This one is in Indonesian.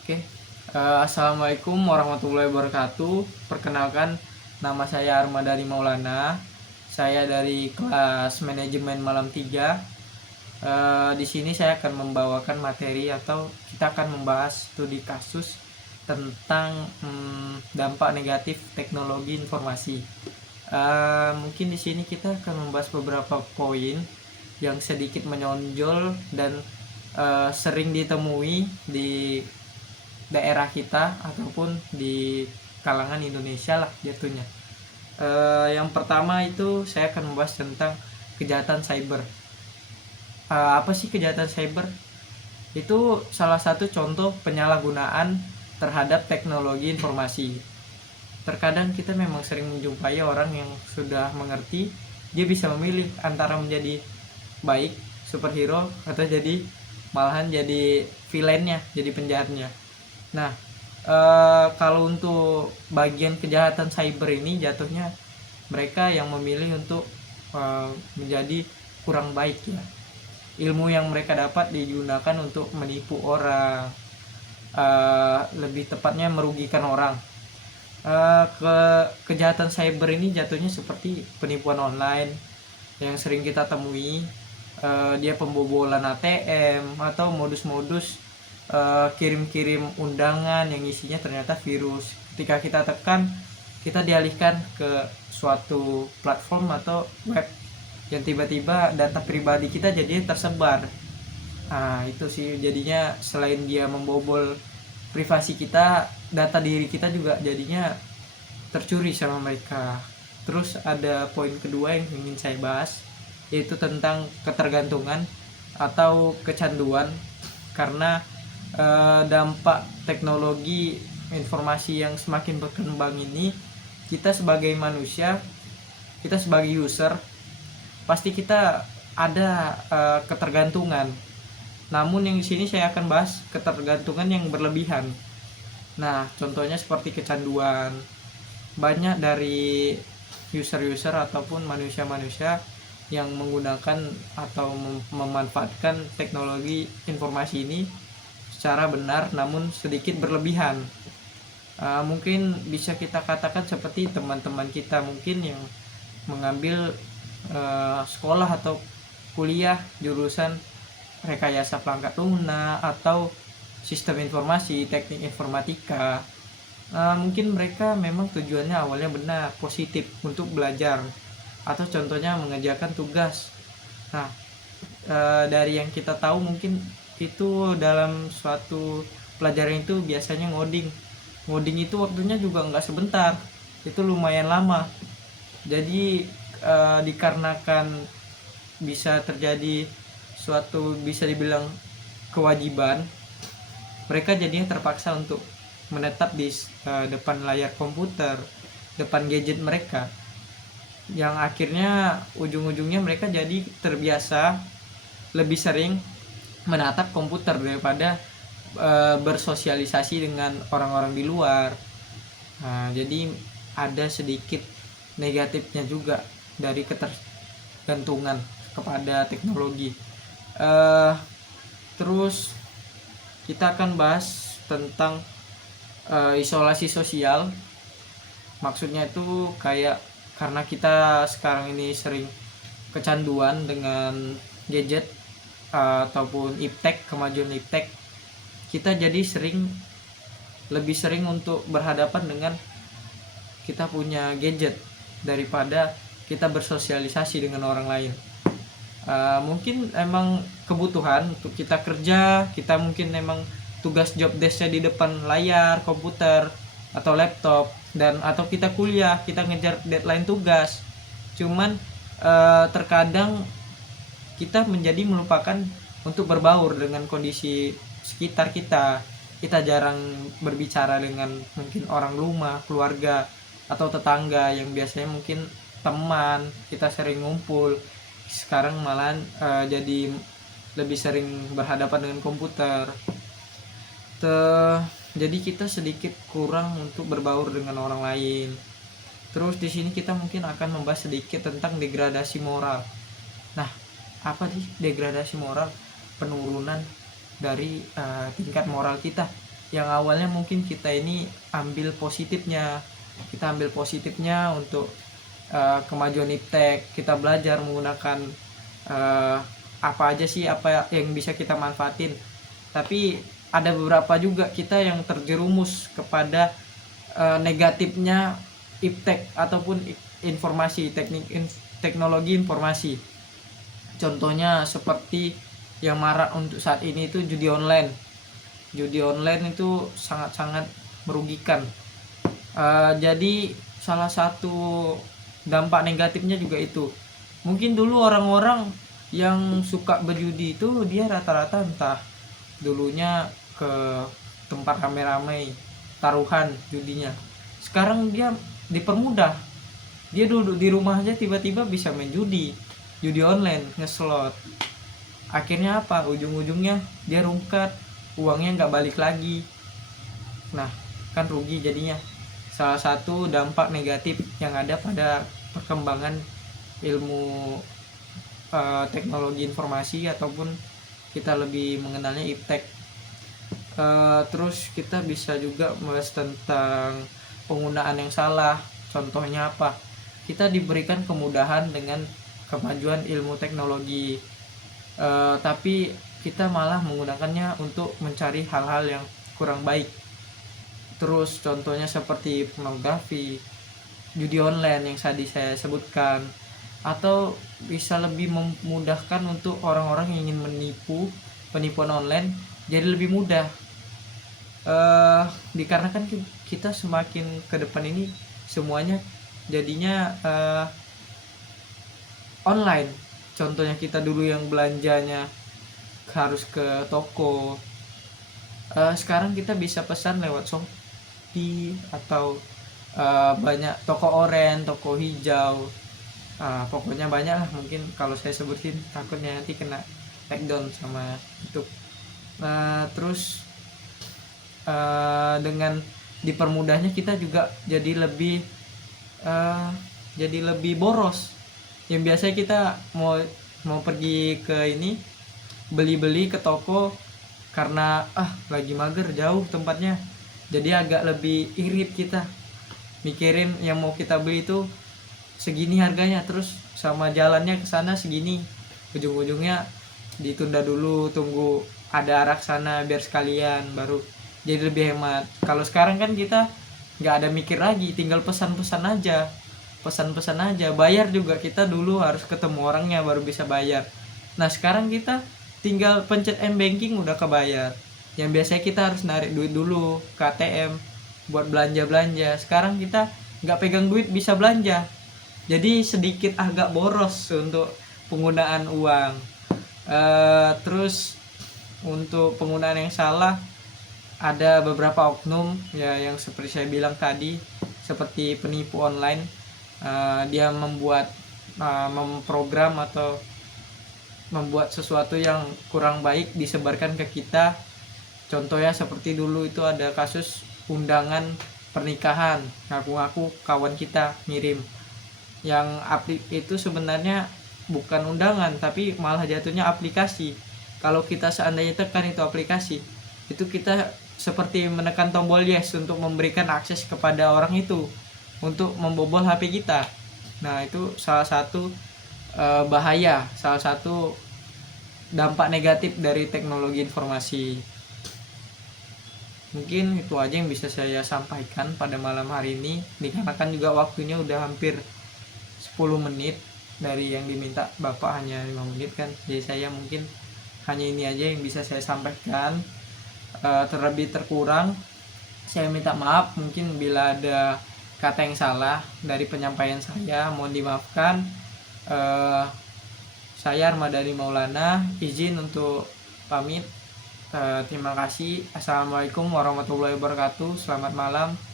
Oke, Assalamualaikum warahmatullahi wabarakatuh. Perkenalkan, nama saya Armadani Maulana. Saya dari kelas manajemen malam 3. Di sini saya akan membawakan materi atau kita akan membahas studi kasus tentang dampak negatif teknologi informasi. Mungkin di sini kita akan membahas beberapa poin yang sedikit menonjol dan sering ditemui di daerah kita ataupun di kalangan Indonesia lah jatuhnya. Yang pertama itu saya akan membahas tentang kejahatan cyber. Apa sih kejahatan cyber? Itu salah satu contoh penyalahgunaan terhadap teknologi informasi. Terkadang kita memang sering menjumpai orang yang sudah mengerti, dia bisa memilih antara menjadi baik, superhero, atau jadi malahan jadi villainnya, jadi penjahatnya. Nah, kalau untuk bagian kejahatan cyber ini jatuhnya mereka yang memilih untuk menjadi kurang baik ya. Ilmu yang mereka dapat digunakan untuk menipu orang, lebih tepatnya merugikan orang. Kejahatan cyber ini jatuhnya seperti penipuan online yang sering kita temui. Dia pembobolan ATM atau modus-modus kirim-kirim undangan yang isinya ternyata virus. Ketika kita tekan, kita dialihkan ke suatu platform atau web yang tiba-tiba data pribadi kita jadi tersebar. Nah, itu sih jadinya selain dia membobol privasi kita, data diri kita juga jadinya tercuri sama mereka. Terus ada poin kedua yang ingin saya bahas, yaitu tentang ketergantungan atau kecanduan. Karena dampak teknologi informasi yang semakin berkembang ini, kita sebagai manusia, kita sebagai user, pasti kita ada ketergantungan. Namun yang di sini saya akan bahas ketergantungan yang berlebihan. Nah, contohnya seperti kecanduan. Banyak dari user-user ataupun manusia-manusia yang menggunakan atau memanfaatkan teknologi informasi ini secara benar namun sedikit berlebihan. Mungkin bisa kita katakan seperti teman-teman kita mungkin yang mengambil sekolah atau kuliah jurusan rekayasa perangkat lunak atau sistem informasi, teknik informatika. Mungkin mereka memang tujuannya awalnya benar, positif untuk belajar atau contohnya mengerjakan tugas. Nah, dari yang kita tahu mungkin itu dalam suatu pelajaran itu biasanya ngoding itu waktunya juga nggak sebentar, itu lumayan lama. Jadi dikarenakan bisa terjadi suatu bisa dibilang kewajiban, mereka jadinya terpaksa untuk menetap di depan layar komputer, depan gadget mereka, yang akhirnya ujung-ujungnya mereka jadi terbiasa lebih sering menatap komputer daripada bersosialisasi dengan orang-orang di luar. Nah, jadi ada sedikit negatifnya juga dari ketergantungan kepada teknologi. Terus kita akan bahas tentang isolasi sosial. Maksudnya itu kayak karena kita sekarang ini sering kecanduan dengan gadget ataupun iptek, kemajuan iptek, kita jadi lebih sering untuk berhadapan dengan kita punya gadget daripada kita bersosialisasi dengan orang lain. Mungkin emang kebutuhan untuk kita kerja, kita mungkin emang tugas job desknya di depan layar komputer atau laptop, dan atau kita kuliah, kita ngejar deadline tugas. Cuman terkadang kita menjadi melupakan untuk berbaur dengan kondisi sekitar kita. Kita jarang berbicara dengan mungkin orang rumah, keluarga, atau tetangga yang biasanya mungkin teman kita sering ngumpul. Sekarang malahan jadi lebih sering berhadapan dengan komputer. Jadi kita sedikit kurang untuk berbaur dengan orang lain. Terus di sini kita mungkin akan membahas sedikit tentang degradasi moral. Nah, apa sih degradasi moral? Penurunan dari tingkat moral kita. yang awalnya mungkin kita ini ambil positifnya, untuk kemajuan iptek. Kita belajar menggunakan apa aja sih apa yang bisa kita manfaatin, tapi ada beberapa juga kita yang terjerumus kepada negatifnya iptek ataupun informasi teknologi informasi. Contohnya seperti yang marak untuk saat ini itu judi online. Judi online itu sangat-sangat merugikan. Jadi salah satu dampak negatifnya juga itu. Mungkin dulu orang-orang yang suka berjudi itu dia rata-rata entah dulunya ke tempat ramai-ramai taruhan judinya. Sekarang dia dipermudah, dia duduk di rumah aja tiba-tiba bisa main judi online, ngeslot. Akhirnya apa, ujung-ujungnya dia rungkat, uangnya nggak balik lagi. Nah kan rugi jadinya. Salah satu dampak negatif yang ada pada perkembangan ilmu teknologi informasi ataupun kita lebih mengenalnya iptek. Terus kita bisa juga membahas tentang penggunaan yang salah. Contohnya apa, kita diberikan kemudahan dengan kemajuan ilmu teknologi, tapi kita malah menggunakannya untuk mencari hal-hal yang kurang baik. Terus contohnya seperti pornografi, judi online yang tadi saya sebutkan, atau bisa lebih memudahkan untuk orang-orang yang ingin penipuan online jadi lebih mudah, dikarenakan kita semakin ke depan ini semuanya jadinya online. Contohnya kita dulu yang belanjanya harus ke toko, sekarang kita bisa pesan lewat Shopee atau banyak toko oranye, toko hijau, pokoknya banyak lah. Mungkin kalau saya sebutin takutnya nanti kena takedown sama YouTube. Terus dengan dipermudahnya kita juga jadi lebih boros. Yang biasanya kita mau pergi ke ini beli ke toko karena lagi mager jauh tempatnya, jadi agak lebih irit kita mikirin yang mau kita beli itu segini harganya, terus sama jalannya ke sana segini, ujung-ujungnya ditunda dulu, tunggu ada arah sana biar sekalian, baru jadi lebih hemat. Kalau sekarang kan kita nggak ada mikir lagi, tinggal pesan-pesan aja, bayar juga kita dulu harus ketemu orangnya baru bisa bayar. Nah sekarang kita tinggal pencet m-banking udah kebayar. Yang biasanya kita harus narik duit dulu ke ATM buat belanja. Sekarang kita nggak pegang duit bisa belanja, jadi sedikit agak boros untuk penggunaan uang. Terus untuk penggunaan yang salah, ada beberapa oknum ya yang seperti saya bilang tadi, seperti penipu online. Dia memprogram atau membuat sesuatu yang kurang baik disebarkan ke kita. Contohnya seperti dulu itu ada kasus undangan pernikahan, ngaku-ngaku kawan kita ngirim, yang itu sebenarnya bukan undangan tapi malah jatuhnya aplikasi. Kalau kita seandainya tekan itu aplikasi, itu kita seperti menekan tombol yes untuk memberikan akses kepada orang itu untuk membobol HP kita. Nah itu salah satu bahaya, salah satu dampak negatif dari teknologi informasi. Mungkin itu aja yang bisa saya sampaikan pada malam hari ini, dikarenakan juga waktunya udah hampir 10 menit, dari yang diminta Bapak hanya 5 menit kan, jadi saya mungkin hanya ini aja yang bisa saya sampaikan. Terlebih terkurang saya minta maaf mungkin bila ada kata yang salah dari penyampaian saya, mohon dimaafkan. Saya Armadani Maulana izin untuk pamit. Terima kasih. Assalamualaikum warahmatullahi wabarakatuh. Selamat malam.